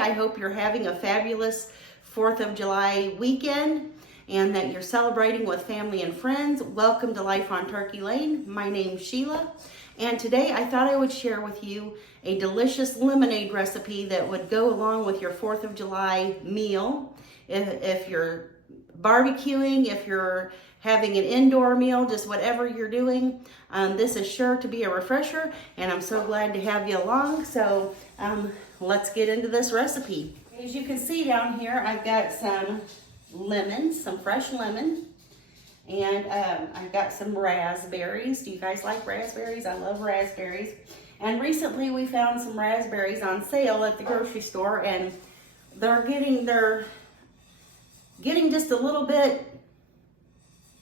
I hope you're having a fabulous 4th of July weekend and that you're celebrating with family and friends. Welcome to Life on Turkey Lane. My name's Sheila, and today I thought I would share with you a delicious lemonade recipe that would go along with your 4th of July meal. If you're barbecuing, if you're having an indoor meal, just whatever you're doing, this is sure to be a refresher, and I'm so glad to have you along. So let's get into this recipe. As you can see down here, I've got some lemons, some fresh lemon, and I've got some raspberries. Do you guys like raspberries? I love raspberries. And recently we found some raspberries on sale at the grocery store, and they're getting just a little bit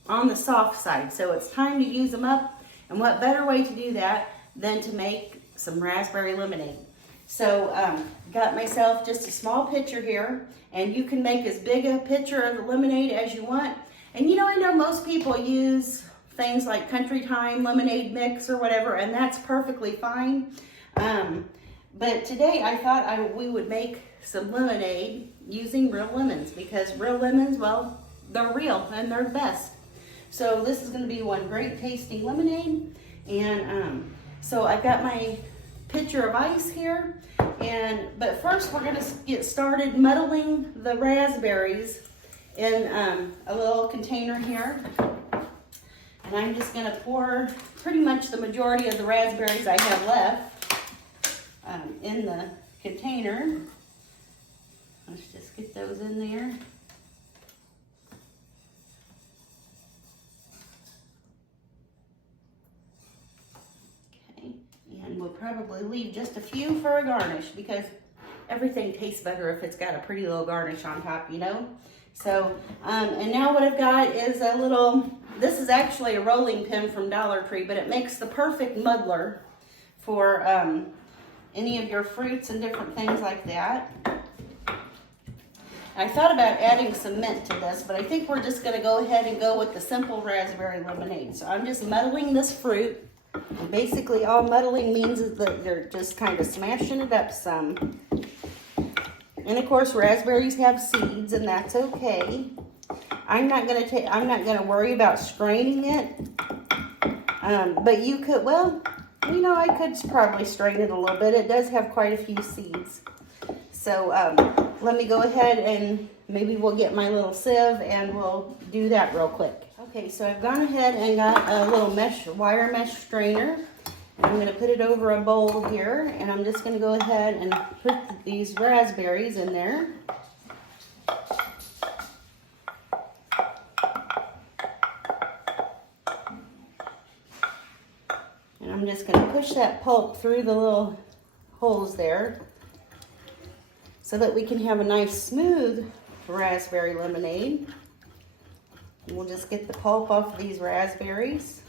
on the soft side, so it's time to use them up. And what better way to do that than to make some raspberry lemonade? So got myself just a small pitcher here, and you can make as big a pitcher of the lemonade as you want. And you know, I know most people use things like Country Time lemonade mix or whatever, and that's perfectly fine. But today I thought we would make some lemonade using real lemons, because real lemons, well, they're real and they're the best. So this is going to be one great tasting lemonade. And so I've got my pitcher of ice here, but first we're going to get started muddling the raspberries in a little container here. And I'm just going to pour pretty much the majority of the raspberries I have left in the container. Let's just get those in there. Okay, and we'll probably leave just a few for a garnish, because everything tastes better if it's got a pretty little garnish on top, you know? So, and now what I've got is a little, this is actually a rolling pin from Dollar Tree, but it makes the perfect muddler for any of your fruits and different things like that. I thought about adding some mint to this, but I think we're just gonna go ahead and go with the simple raspberry lemonade. So I'm just muddling this fruit. And basically all muddling means is that you're just kind of smashing it up some. And of course raspberries have seeds, and that's okay. I'm not gonna worry about straining it. But you could, well, you know, I could probably strain it a little bit. It does have quite a few seeds. So let me go ahead and maybe we'll get my little sieve and we'll do that real quick. Okay, so I've gone ahead and got a little wire mesh strainer. I'm going to put it over a bowl here, and I'm just going to go ahead and put these raspberries in there. And I'm just going to push that pulp through the little holes there, so that we can have a nice smooth raspberry lemonade. And we'll just get the pulp off of these raspberries.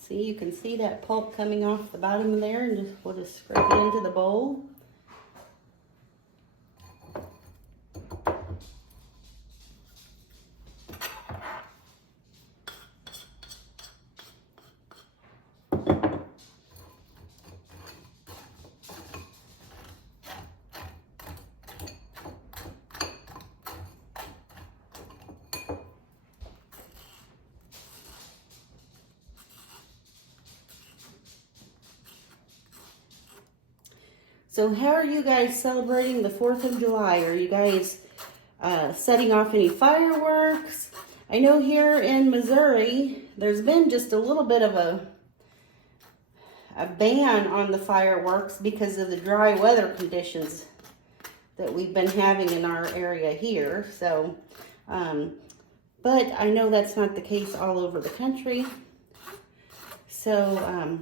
See, you can see that pulp coming off the bottom there, and we'll just scrape it into the bowl. So how are you guys celebrating the 4th of July? Are you guys setting off any fireworks? I know here in Missouri, there's been just a little bit of a ban on the fireworks because of the dry weather conditions that we've been having in our area here. So, but I know that's not the case all over the country. So,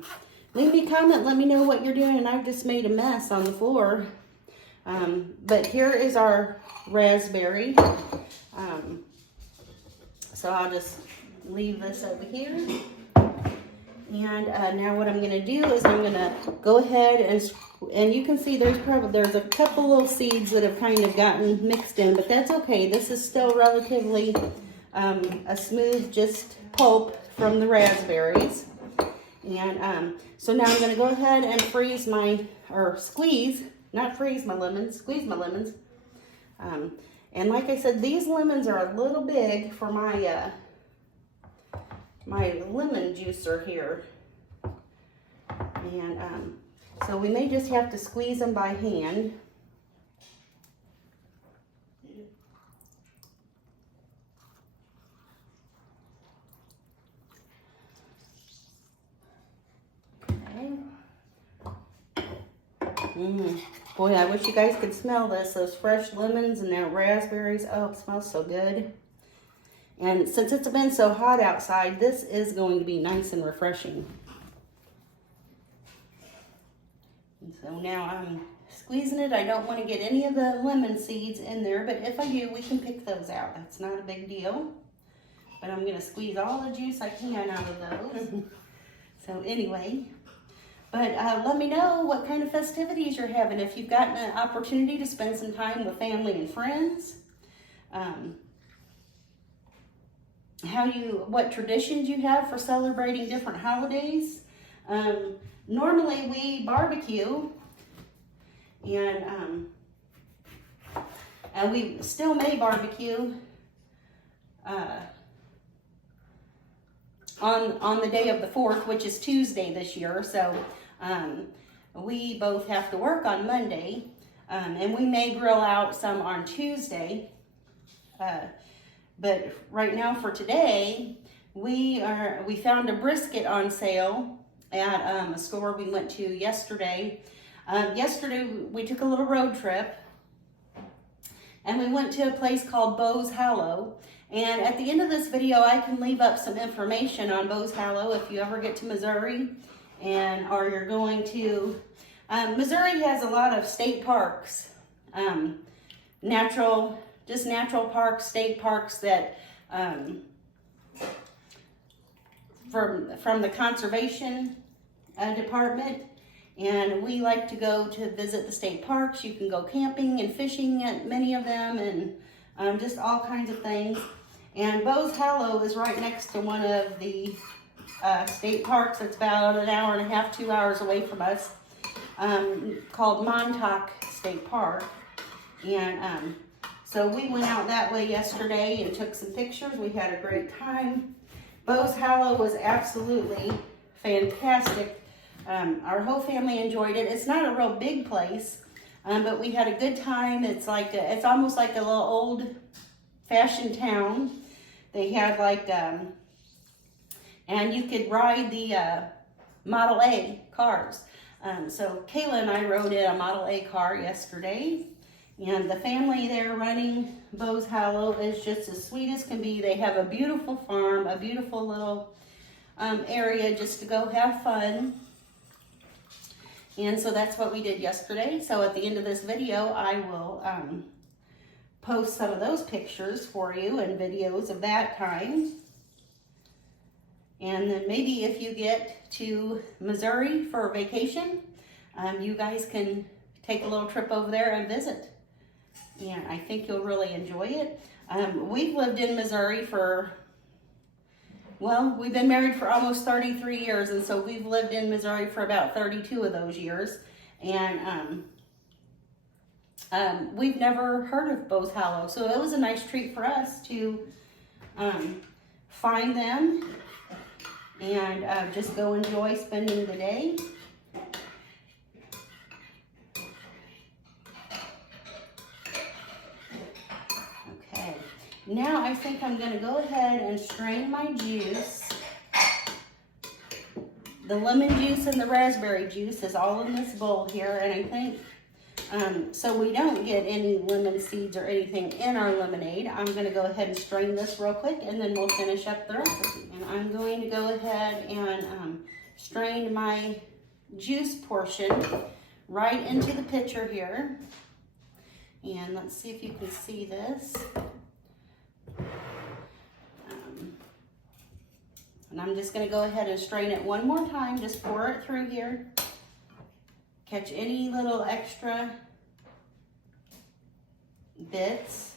leave me a comment, let me know what you're doing. I've just made a mess on the floor. But here is our raspberry. So I'll just leave this over here. And now what I'm going to do is I'm going to go ahead and you can see there's a couple little seeds that have kind of gotten mixed in, but that's okay. This is still relatively a smooth just pulp from the raspberries. And so now I'm going to go ahead and freeze my, or squeeze, not freeze my lemons, squeeze my lemons. And like I said, these lemons are a little big for my my lemon juicer here. And so we may just have to squeeze them by hand. Boy, I wish you guys could smell this. Those fresh lemons and that raspberries. Oh, it smells so good. And since it's been so hot outside, this is going to be nice and refreshing. And so now I'm squeezing it. I don't want to get any of the lemon seeds in there, but if I do, we can pick those out. That's not a big deal. But I'm going to squeeze all the juice I can out of those. So anyway, but let me know what kind of festivities you're having. If you've gotten an opportunity to spend some time with family and friends. What traditions you have for celebrating different holidays. Normally we barbecue, and we still may barbecue on the day of the 4th, which is Tuesday this year. So we both have to work on Monday, and we may grill out some on Tuesday. But right now for today, we found a brisket on sale at a store we went to yesterday. Yesterday we took a little road trip, and we went to a place called Bo's Hollow. And at the end of this video, I can leave up some information on Bo's Hollow if you ever get to Missouri, or you're going to. Missouri has a lot of state parks, natural parks, state parks that from the conservation department, and we like to go to visit the state parks. You can go camping and fishing at many of them, and just all kinds of things. And Bo's Hollow is right next to one of the state parks. It's about an hour and a half, 2 hours away from us, called Montauk State Park. And so we went out that way yesterday and took some pictures. We had a great time. Bo's Hollow was absolutely fantastic. Our whole family enjoyed it. It's not a real big place, but we had a good time. It's almost like a little old-fashioned town. They had and you could ride the Model A cars. So Kayla and I rode in a Model A car yesterday. And the family there running Bo's Hollow is just as sweet as can be. They have a beautiful farm, a beautiful little area just to go have fun. And so that's what we did yesterday. So at the end of this video, I will post some of those pictures for you and videos of that time. And then maybe if you get to Missouri for a vacation, you guys can take a little trip over there and visit. And I think you'll really enjoy it. We've lived in Missouri we've been married for almost 33 years, and so we've lived in Missouri for about 32 of those years. And we've never heard of Bo's Hollow, so it was a nice treat for us to find them and just go enjoy spending the day. Now I think I'm going to go ahead and strain my juice. The lemon juice and the raspberry juice is all in this bowl here, and I think so we don't get any lemon seeds or anything in our lemonade. I'm going to go ahead and strain this real quick, and then we'll finish up the recipe. And I'm going to go ahead and strain my juice portion right into the pitcher here. And let's see if you can see this. And I'm just going to go ahead and strain it one more time. Just pour it through here. Catch any little extra bits.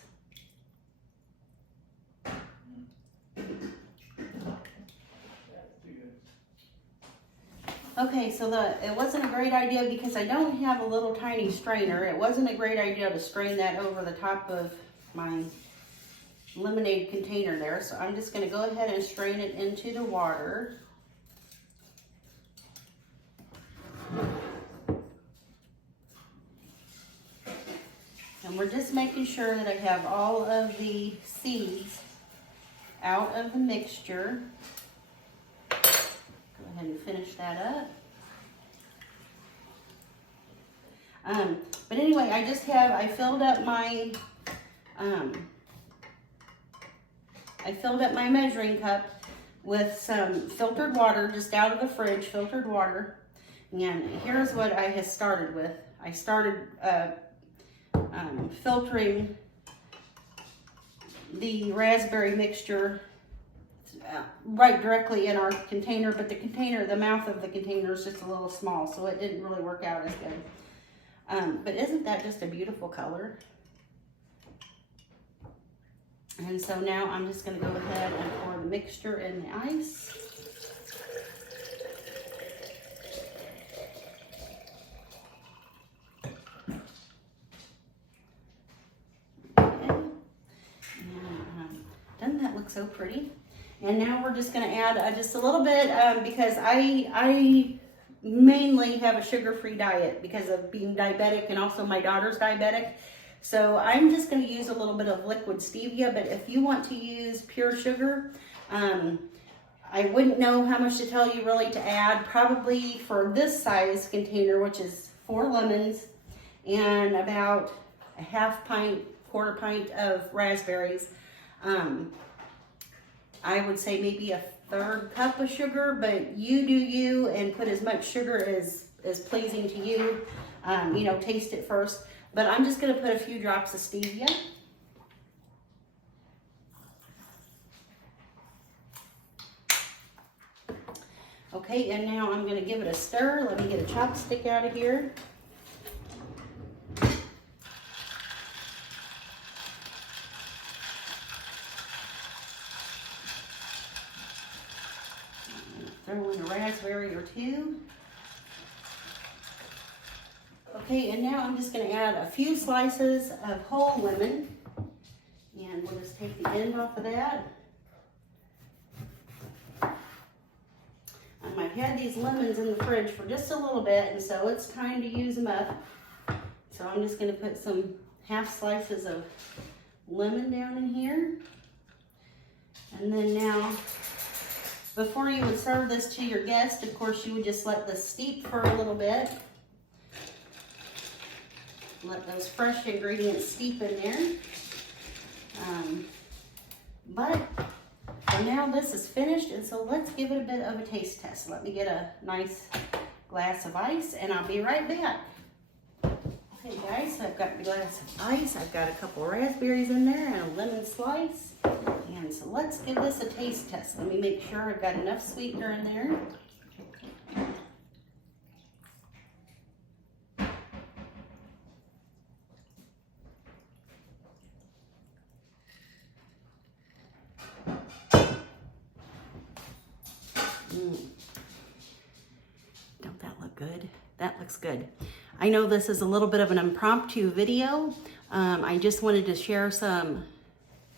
Okay, so it wasn't a great idea because I don't have a little tiny strainer. It wasn't a great idea to strain that over the top of my lemonade container there. So I'm just gonna go ahead and strain it into the water. And we're just making sure that I have all of the seeds out of the mixture. Go ahead and finish that up. But anyway, I filled up my measuring cup with some filtered water, just out of the fridge, filtered water. And here's what I had started with. I started filtering the raspberry mixture right directly in our container, but the mouth of the container is just a little small, so it didn't really work out as good. But isn't that just a beautiful color? And so now I'm just going to go ahead and pour the mixture in the ice. Doesn't that look so pretty? And now we're just going to add just a little bit because I mainly have a sugar-free diet because of being diabetic, and also my daughter's diabetic. So I'm just going to use a little bit of liquid stevia, but if you want to use pure sugar, I wouldn't know how much to tell you really to add. Probably for this size container, which is 4 lemons and about a half pint, quarter pint of raspberries, I would say maybe a 1/3 cup of sugar, but you do you and put as much sugar as is pleasing to you. You know, taste it first. But I'm just going to put a few drops of stevia. Okay, and now I'm going to give it a stir. Let me get a chopstick out of here. Throw in a raspberry or 2. Okay, and now I'm just going to add a few slices of whole lemon. And we'll just take the end off of that. I've had these lemons in the fridge for just a little bit, and so it's time to use them up. So I'm just going to put some half slices of lemon down in here. And then now, before you would serve this to your guest, of course, you would just let this steep for a little bit. Let those fresh ingredients steep in there. But for now, this is finished, and so let's give it a bit of a taste test. Let me get a nice glass of ice, and I'll be right back. Okay, guys, so I've got the glass of ice. I've got a couple of raspberries in there and a lemon slice. And so let's give this a taste test. Let me make sure I've got enough sweetener in there. Don't that look good? That looks good. I know this is a little bit of an impromptu video. I just wanted to share some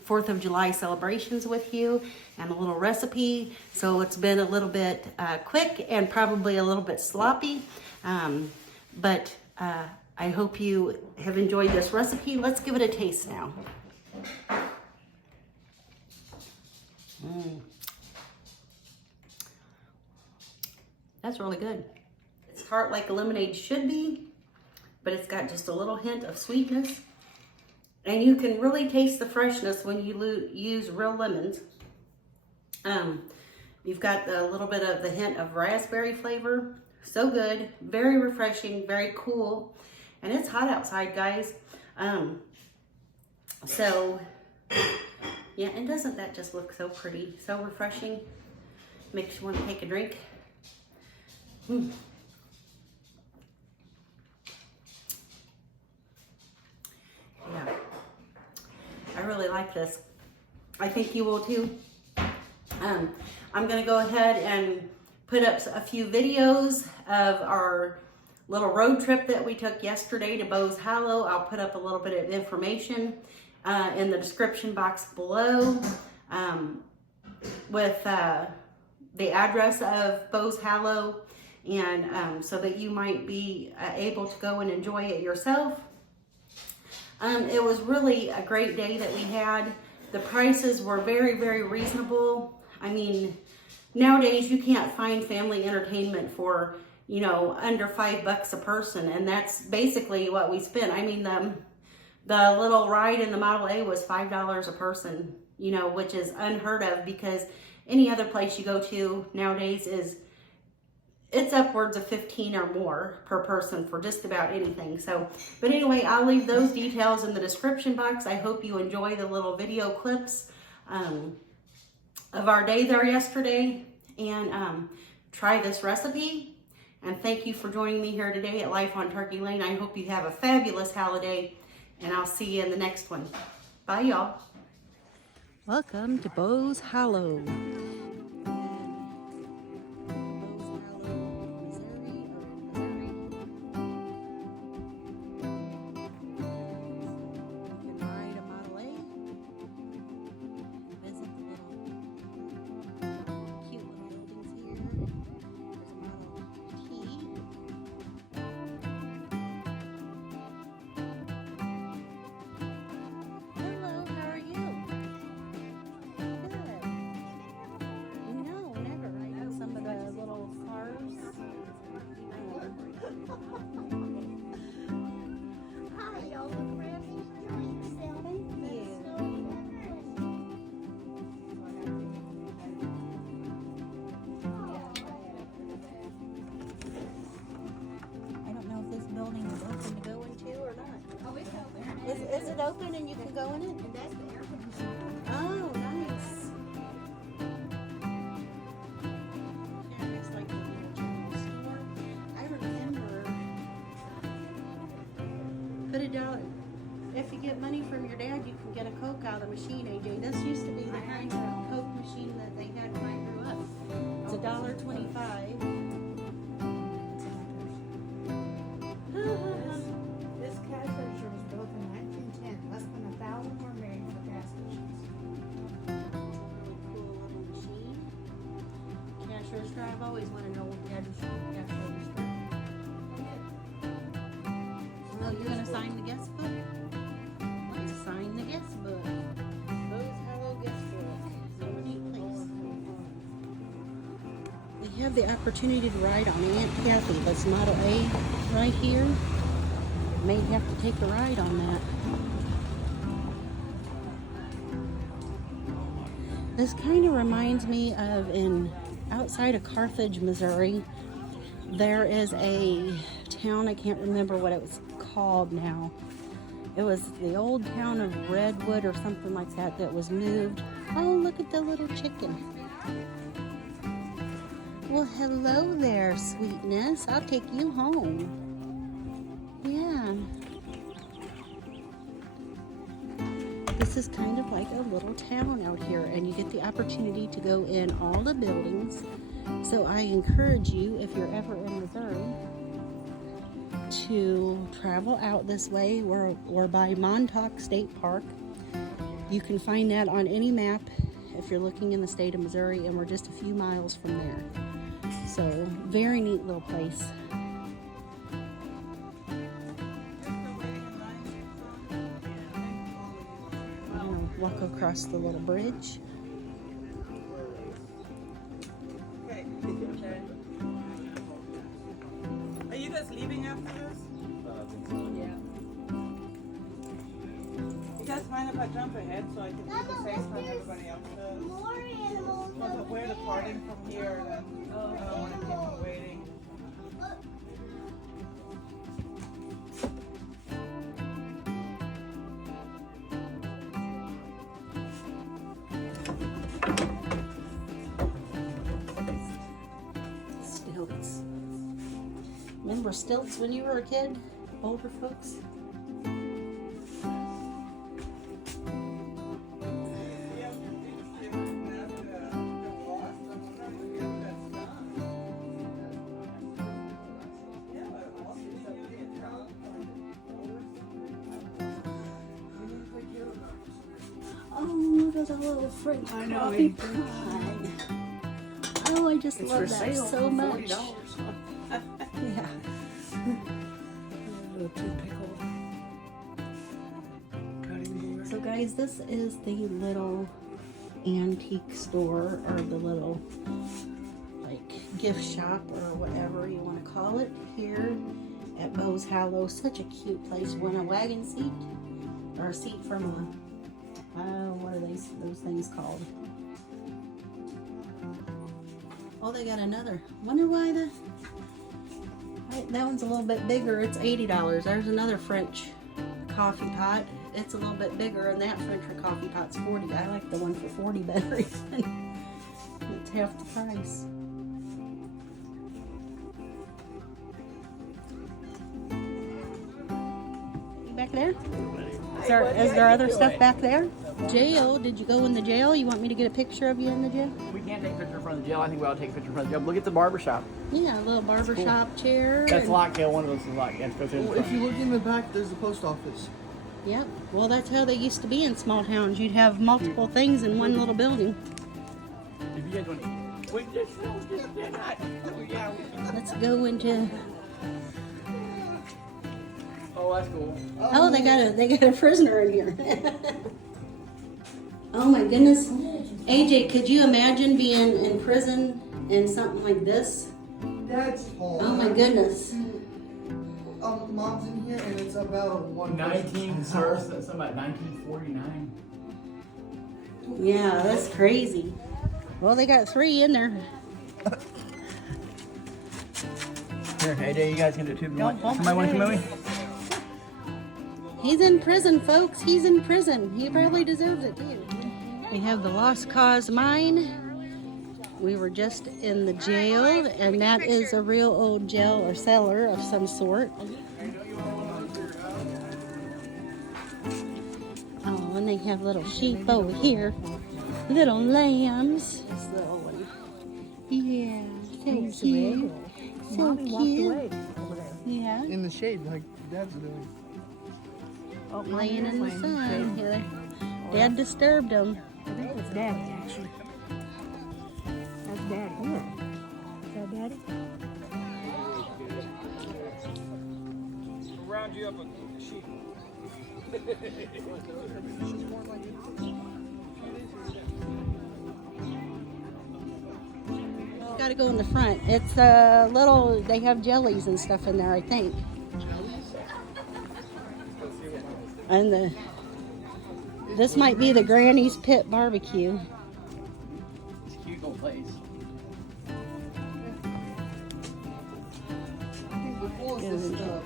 4th of July celebrations with you and a little recipe. So it's been a little bit quick and probably a little bit sloppy. But I hope you have enjoyed this recipe. Let's give it a taste now. That's really good. It's tart like a lemonade should be, but it's got just a little hint of sweetness. And you can really taste the freshness when you use real lemons. You've got a little bit of the hint of raspberry flavor. So good, very refreshing, very cool. And it's hot outside, guys. So, yeah, and doesn't that just look so pretty, so refreshing? Makes you want to take a drink. Yeah, I really like this. I think you will too. I'm going to go ahead and put up a few videos of our little road trip that we took yesterday to Bose Hollow. I'll put up a little bit of information in the description box below with the address of Bose Hollow, and so that you might be able to go and enjoy it yourself. It was really a great day that we had. The prices were very, very reasonable. I mean, nowadays you can't find family entertainment for, you know, under $5 a person, and that's basically what we spent. I mean, the little ride in the Model A was $5 a person, you know, which is unheard of, because any other place you go to nowadays it's upwards of 15 or more per person for just about anything. So, but anyway, I'll leave those details in the description box. I hope you enjoy the little video clips of our day there yesterday, and try this recipe. And thank you for joining me here today at Life on Turkey Lane. I hope you have a fabulous holiday, and I'll see you in the next one. Bye, y'all. Welcome to Bose Hollow. Is it open and you can go in it? And that's the air conditioner. Oh, nice. Yeah, it's like a little general store. I remember, put $1. If you get money from your dad, you can get a Coke out of the machine, AJ. This used to be the kind of Coke machine that they had when I grew up. It's $1.25. I've always wanted to know what Dad was doing. Oh, you're going to sign the guest book? Let's sign the guest book. Bose Hollow guest book. So neat place. We have the opportunity to ride on Aunt Kathy. That's Model A right here. May have to take a ride on that. This kind of reminds me of outside of Carthage, Missouri, there is a town, I can't remember what it was called now. It was the old town of Redwood or something like that that was moved. Oh, look at the little chicken. Well, hello there, sweetness. I'll take you home. Yeah. This is kind of like a little town out here, and you get the opportunity to go in all the buildings. So I encourage you, if you're ever in Missouri, to travel out this way or by Montauk State Park. You can find that on any map if you're looking in the state of Missouri, and we're just a few miles from there. So very neat little place. Walk across the little bridge. Okay. Are you guys leaving after this? Yeah. You guys mind if I jump ahead so I can do the same time everybody else does? More animals. But we're departing from here, then I don't want to keep them waiting. Remember stilts when you were a kid? Older folks? at the little French I know, coffee it's pie. Oh, I just love that so much. Yeah. Little pickle cutting board. So guys, this is the little antique store, or the little like gift shop, or whatever you want to call it, here at Bo's Hollow. Such a cute place. Want a wagon seat, or a seat from a what are those things called? Oh, they got another. Wonder why that one's a little bit bigger. It's $80. There's another French coffee pot. It's a little bit bigger, and that French coffee pot's $40. I like the one for $40 better. It's half the price. You back there? Is there other stuff back there? Jail? Did you go in the jail? You want me to get a picture of you in the jail? We can't take a picture in front of the jail. I think we ought to take a picture in front of the jail. Look at the barber shop. Yeah, a little barber shop chair. That's and- locked. Yeah, one of those is locked. You have to go through the Well, if front. you look in the back, there's the post office. Yep. Well, that's how they used to be in small towns. You'd have multiple things in one little building. If you guys want to... We just did not. Oh, yeah. Let's go into. Oh, that's cool. Oh, they got a prisoner in here. Oh my goodness, AJ, could you imagine being in prison in something like this? That's home. Oh my goodness. Mom's in here, and it's about one. 19, sir. Something about 1949. Yeah, that's crazy. Well, they got 3 in there. Here, AJ, you guys can do it too. Somebody want to come with me? He's in prison, folks. He's in prison. He probably deserves it too. We have the Lost Cause mine. We were just in the jail, and that is a real old jail or cellar of some sort. Oh, and they have little sheep over here. Little lambs. This little one. Yeah, so cute. So cute. Yeah. In the shade, like Dad's doing. Laying in the sun. Yeah, Dad disturbed them. I think it's Daddy, actually. That's Daddy. Is that Daddy? Round you up a sheep. Got to go in the front. It's little. They have jellies and stuff in there, I think. And this might be the Granny's Pit Barbecue. It's a cute little place.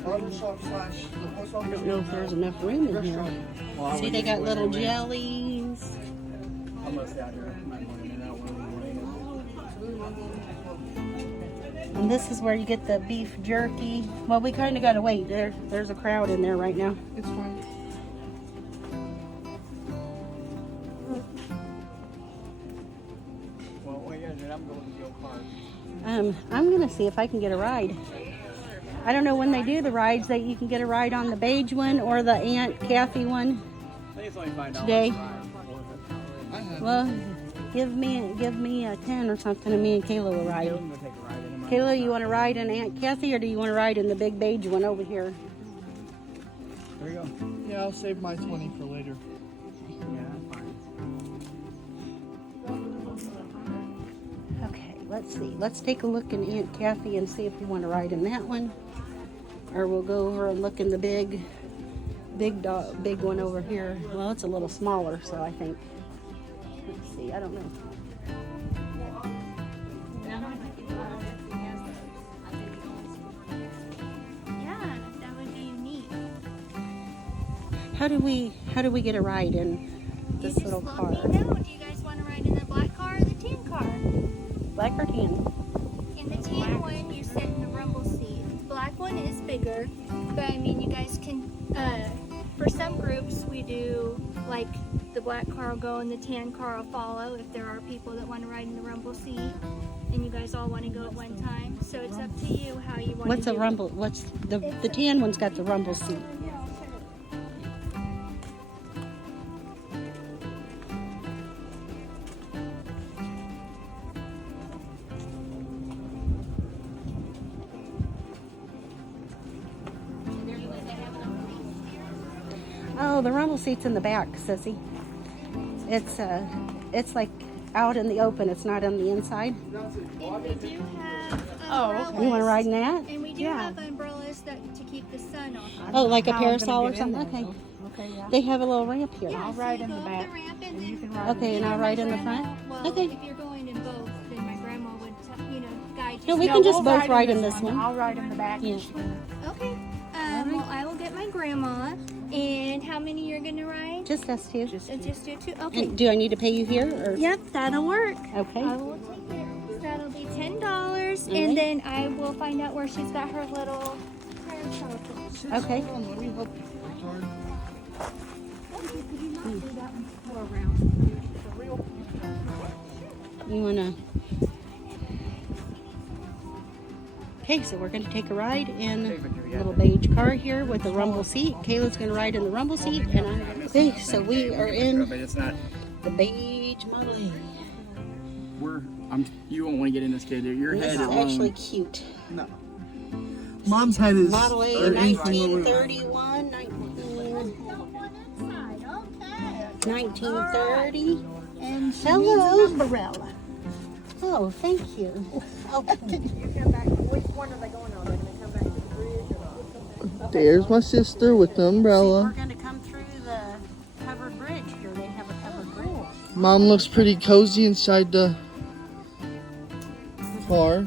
Barber shop slash the post I office. don't know if there's enough room in here. Well, See, they got little jellies. Almost out here. Might want to do that one. And this is where you get the beef jerky. Well, we kind of got to wait. There's a crowd in there right now. It's fine. Well, what you're doing, I'm going to go car. I'm gonna see if I can get a ride. I don't know when they do the rides that you can get a ride on the beige one or the Aunt Kathy one. I think it's only $5 Today. I have. Well, give me a 10 or something, and me and Kayla will ride. I'm going to take a ride in mine. Kayla, you want to ride in Aunt Kathy, or do you want to ride in the big beige one over here? There you go. Yeah, I'll save my 20 for later. Yeah, that's fine. Okay, let's see. Let's take a look in Aunt Kathy and see if we want to ride in that one, or we'll go over and look in the big one over here. Well, it's a little smaller, so I think. Let's see. I don't know. Yeah, that would be unique. How do we get a ride in this You little just car? let me know. Do you guys want to ride in the black car or the tan car? Black or tan? In the tan one, you sit in the rumble seat. The black one is bigger, but I mean, you guys can. For some groups, we do like the black car will go and the tan car will follow. If there are people that want to ride in the rumble seat, and you guys all want to go at one time, so it's up to you how you want What's to a do it. rumble? What's the tan one's got the rumble seat? No, the rumble seat's in the back, sissy. It's like out in the open. It's not on the inside. And we do have umbrellas. You want to ride in that? And we do have umbrellas that to keep the sun off. Oh, like a How I'm gonna parasol or get in something? there, Okay. though. Okay, yeah. They have a little ramp here. Yeah, I'll so ride you in go the up back, the ramp and and then you can ride Okay, and I'll ride in the front? Well, Okay. if you're going in both, then my grandma would, guide you. No, we So- can just we'll both ride in this one. I'll ride in the back. Yeah. Okay. Well, I will get my grandma. And how many you're gonna ride? Just us two. Just do two. Okay. And do I need to pay you here? Or? Yep, that'll work. Okay. I will take it. That'll be $10, All right. and then I will find out where she's got her little parasol. Okay. Hold on, let me help you. Sorry. You wanna? Okay, so we're gonna take a ride in a little beige car here with a rumble seat. Kayla's gonna ride in the rumble seat, and I'm. Okay, so we are in But it's not. the beige Model A. You won't want to get in this, kid. Your This head is alone. actually cute. No. Mom's head is. Model A, or anything where we- 1931, 1930. And she Hello. needs an umbrella. Oh, thank you. Okay. There's my sister with the We're umbrella. going to come through the covered bridge here. They have a covered bridge. Mom looks pretty cozy inside the car.